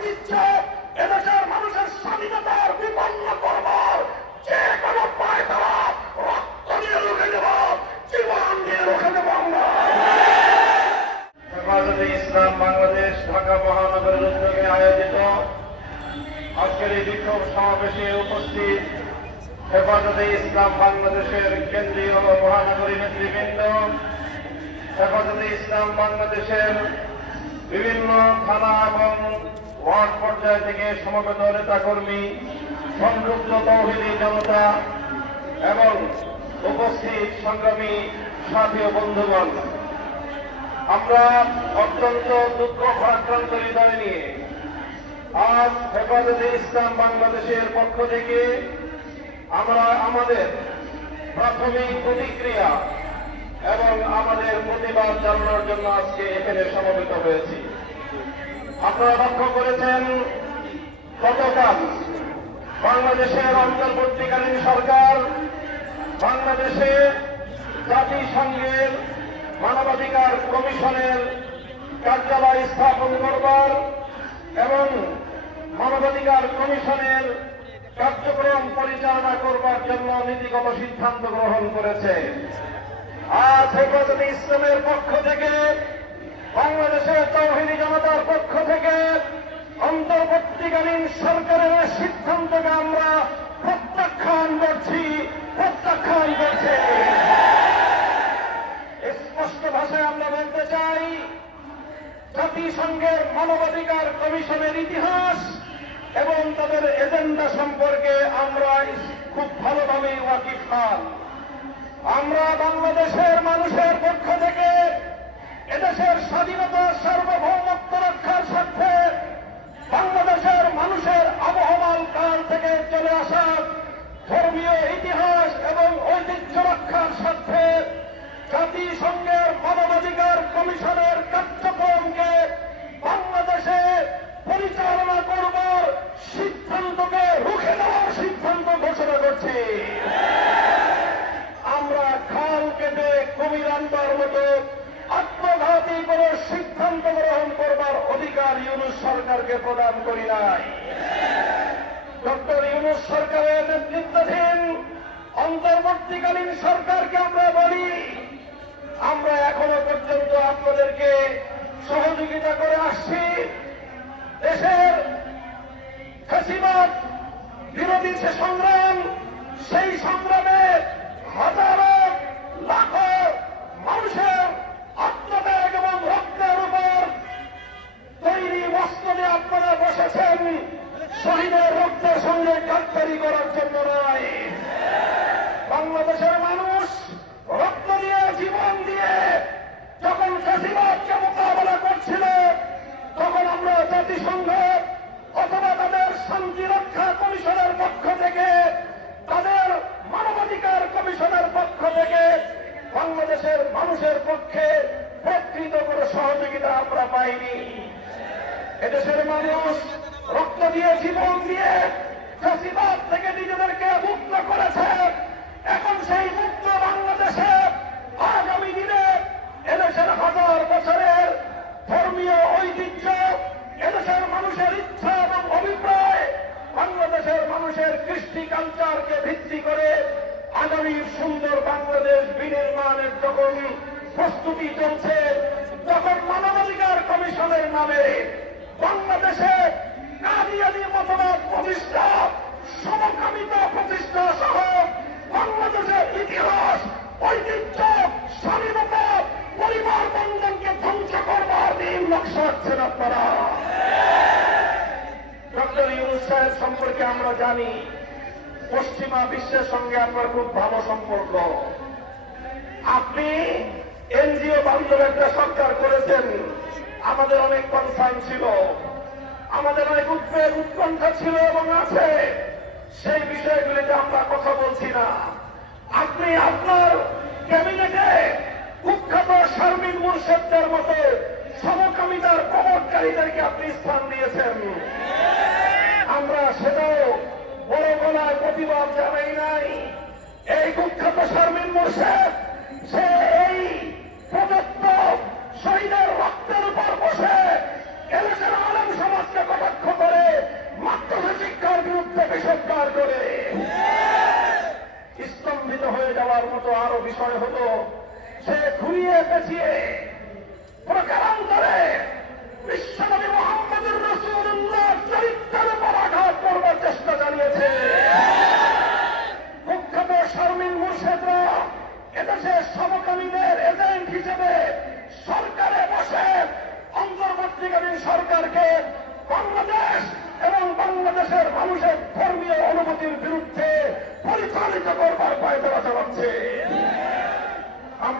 ঐতিহ্য, এদেশের মানুষের স্বাধীনতার বিপন্ন করব, যে কোনো পায়তারা রক্ত দিয়ে রুখে দেব, জীবন দিয়ে রুখে দেব আমরা। হেফাজতে ইসলাম বাংলাদেশ ঢাকা মহানগরের উদ্যোগে আয়োজিত আজকের এই বিক্ষোভ সমাবেশে উপস্থিত হেফাজতে ইসলাম বাংলাদেশের কেন্দ্রীয় মহানগরী নেতৃবৃন্দ, হেফাজতে ইসলাম বাংলাদেশের বিভিন্ন থানা এবং ওয়ার্ড পর্যায় থেকে সমবেত নেতাকর্মী, সংযুক্ত তৌহিদি জনতা এবং উপস্থিত সংগ্রামী সাথী ও বন্ধুগণ, আমরা অত্যন্ত দুঃখ ভারাক্রান্ত হৃদয় নিয়ে আজ হেফাজতে ইসলাম বাংলাদেশের পক্ষ থেকে আমরা আমাদের প্রাথমিক প্রতিক্রিয়া এবং আমাদের প্রতিবাদ জানানোর জন্য আজকে এখানে সমবেত হয়েছি। আপনারা লক্ষ্য করেছেন, গতকাল বাংলাদেশের অন্তর্বর্তীকালীন সরকার বাংলাদেশে জাতিসংঘের মানবাধিকার কমিশনের কার্যালয় স্থাপন করবার এবং মানবাধিকার কমিশনের কার্যক্রম পরিচালনা করবার জন্য নীতিগত সিদ্ধান্ত গ্রহণ করেছে। আজ হেফাজতে ইসলামের পক্ষ থেকে, বাংলাদেশের তৌহিদি জনতার পক্ষ থেকে অন্তর্বর্তীকালীন সরকারের সিদ্ধান্তকে আমরা প্রত্যাখ্যান করছি। স্পষ্ট ভাষায় আমরা বলতে চাই, জাতিসংঘের মানবাধিকার কমিশনের ইতিহাস এবং তাদের এজেন্ডা সম্পর্কে আমরা খুব ভালোভাবে ওয়াকিফ হন। আমরা বাংলাদেশের মানুষের পক্ষ থেকে এদেশের স্বাধীনতা সার্বভৌমত্ব রক্ষার স্বার্থে বাংলাদেশের মানুষের আবহমান কাল থেকে চলে আসা ধর্মীয় ইতিহাস এবং ঐতিহ্য রক্ষার স্বার্থে জাতিসংঘের মানবাধিকার কমিশনের কার্যক্রমকে বাংলাদেশে পরিচালনা করবার সিদ্ধান্তকে রুখে দেওয়ার সিদ্ধান্ত ঘোষণা করছি। আমরা খাল কেটে কুমির আনবার মতো আত্মঘাতী করে সিদ্ধান্ত গ্রহণ করবার অধিকার ইউনূস সরকারকে প্রদান করি নাই। ডক্টর ইউনূস সরকারের নেতৃত্বাধীন অন্তর্বর্তীকালীন সরকারকে আমরা বলি, আমরা এখনো পর্যন্ত আপনাদেরকে সহযোগিতা করে আসছি। দেশের ফ্যাসিবাদ বিরোধী যে সংগ্রাম, সেই সংগ্রামে হাজারো লাখো মানুষের আত্মত্যাগ এবং রক্তের উপর তৈরি বস্ত্র দিয়ে আপনারা বসেছেন শহীদের রক্তের সঙ্গে গাদ্দারি করার জন্য নয়। বাংলাদেশের মানুষ রক্ত দিয়ে, জীবন দিয়ে যখন ফ্যাসিবাদকে মোকাবেলা করছিল, তখন আমরা জাতিসংঘ অথবা তাদের শান্তি রক্ষা কমিশনের পক্ষ থেকে, তাদের মানবাধিকার কমিশনের পক্ষ থেকে বাংলাদেশের মানুষের পক্ষে প্রকৃত করে সহযোগিতা আমরা পাইনি। এদেশের মানুষ রক্ত দিয়ে, জীবন দিয়ে ফ্যাসিবাদ থেকে নিজেদেরকে মুক্ত করেছে। এখন সেই মুক্ত বাংলাদেশে আগামী দিনে এদেশের হাজার বছরের ধর্মীয় ঐতিহ্য, এদেশের মানুষের ইচ্ছা এবং অভিপ্রায়, বাংলাদেশের মানুষের কৃষ্টি কালচারকে ভিত্তি করে আগামীর সুন্দর বাংলাদেশ বিনির্মাণের যখন প্রস্তুতি চলছে, তখন মানবাধিকার কমিশনের নামে বাংলাদেশে কাদিয়ানী মতবাদ প্রতিষ্ঠা, সমকামিতা প্রতিষ্ঠা সহ বাংলাদেশের ইতিহাস, ঐতিহ্য, স্বাধীনতা, পরিবার বন্ধনকে ধ্বংস করবার দিন নকশা হচ্ছেন আপনারা। ডক্টর ইউনূস সাহেব সম্পর্কে আমরা জানি, পশ্চিমা বিশ্বের সঙ্গে আপনার খুব ভালো সম্পর্ক। আপনি এনজিও বান্ধব একটা সরকার করেছেন। আমাদের অনেক কনসার্ন ছিল, আমাদের অনেক উদ্বেগ উৎকণ্ঠা ছিল এবং আছে। সেই বিষয়গুলিতে আমরা কথা বলছি না। আপনি আপনার ক্যাবিনেটে কুখ্যাত শারমিন মুর্শেদদের মতো সমকামিতার প্রমোটকারীদেরকে আপনি স্থান দিয়েছেন। আমরা সেটাও বড় গলায় প্রতিবাদ জানাই নাই। এই কুখ্যাত শারমিন মুর্শেদ, সে এই প্রদত্ত শহীদের রক্তের উপর বসে এদেশের আলেম সমাজকে কটাক্ষ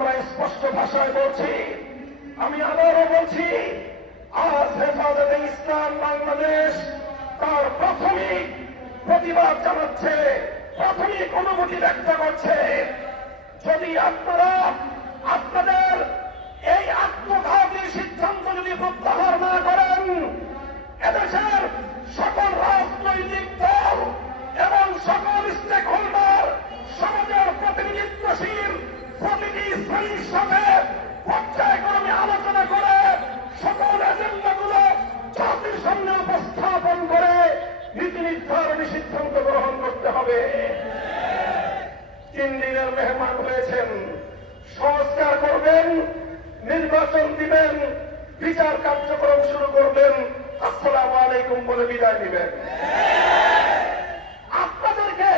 আমরা স্পষ্ট ভাষায় বলছি, আমি আবারও বলছি, আজ হেফাজতে ইসলাম বাংলাদেশ তার প্রাথমিক প্রতিবাদ জানাচ্ছে, প্রাথমিক অনুভূতি ব্যক্ত করছে। যদি আপনারা আপনাদের এই আত্মঘাতী সিদ্ধান্ত যদি প্রত্যাহার না করেন, এদেশের সকল রাজনৈতিক দল এবং সকল স্টেক হোল্ডার, সমাজের প্রতিনিধিত্বশীল প্রতিটি শ্রেণীর সাথে পর্যায়ক্রমে আলোচনা করে সকল এজেন্ডাগুলো জাতির সামনে উপস্থাপন করে নীতি নির্ধারণী সিদ্ধান্ত গ্রহণ করতে হবে। 3 দিনের মেহমান হয়েছেন, সংস্কার করবেন, নির্বাচন দিবেন, বিচার কার্যক্রম শুরু করবেন, আসসালামু আলাইকুম বলে বিদায় দিবেন। আপনাদেরকে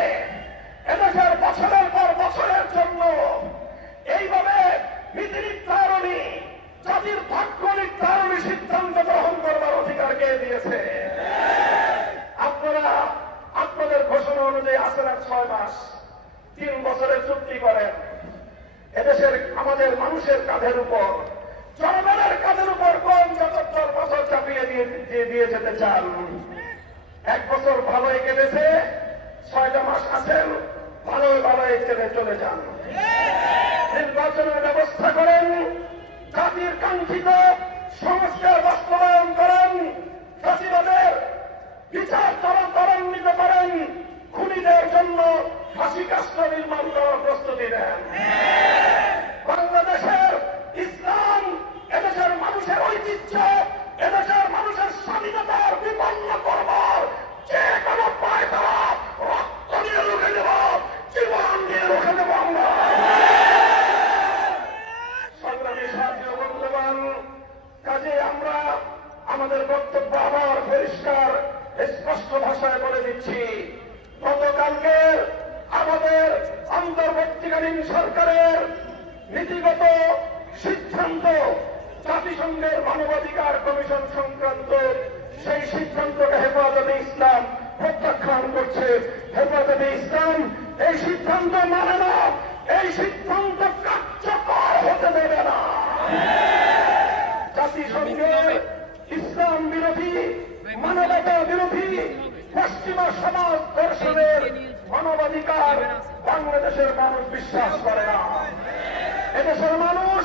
এদেশের বছরের পর বছরের জন্য এইভাবে নীতি নির্ধারণী, জাতির ভাগ্য নির্ধারণী সিদ্ধান্ত গ্রহণ করবার অধিকার কে দিয়েছে? আপনারা আপনাদের ঘোষণা অনুযায়ী আছেন আর 6 মাস, 3 বছরের চুক্তি করেন। এদেশের আমাদের মানুষের কাঁধের উপর, জনগণের কাঁধের উপর কোন যতক্ষণ বছর চাপিয়ে দিয়ে যেতে চান? 1 বছর ভালোই কেটেছে, 6টা মাস আছেন, ভালোই কেটে চলে যান। নির্বাচনের ব্যবস্থা করেন, জাতির কাঙ্ক্ষিত সংস্কার বাস্তবায়ন করেন, ফাঁসিবাদের বিচার ত্বরান্বিত করেন, খুনিদের জন্য ফাঁসি কাষ্ঠ নির্মাণ করার প্রস্তুতি নেন। বাংলাদেশের ইসলাম, এদেশের মানুষের ঐতিহ্য, এদেশের মানুষের স্বাধীনতার বিপন্ন করবার যে কোনো পায়তারা রক্ত দিয়ে রুখে দেব, জীবন দিয়ে রুখে দেব আমরা। সংগ্রামী সাথী ও বন্ধুগণ, কাজে আমরা আমাদের বক্তব্য আবার পরিষ্কার স্পষ্ট ভাষায় বলে দিচ্ছি। গতকালকে আমাদের অন্তর্বর্তীকালীন সরকারের নীতিগত সিদ্ধান্ত, জাতিসংঘের মানবাধিকার কমিশন সংক্রান্ত সেই সিদ্ধান্তকে হেফাজতে ইসলাম প্রত্যাখ্যান করছে। হেফাজতে ইসলাম এই সিদ্ধান্ত মানে না, এই সিদ্ধান্ত কার্যকর হতে দেবে না। জাতিসংঘের ইসলাম বিরোধী, মানবতা বিরোধী পশ্চিমা সমাজ দর্শনের মানবাধিকার বাংলাদেশের মানুষ বিশ্বাস করে না। এদেশের মানুষ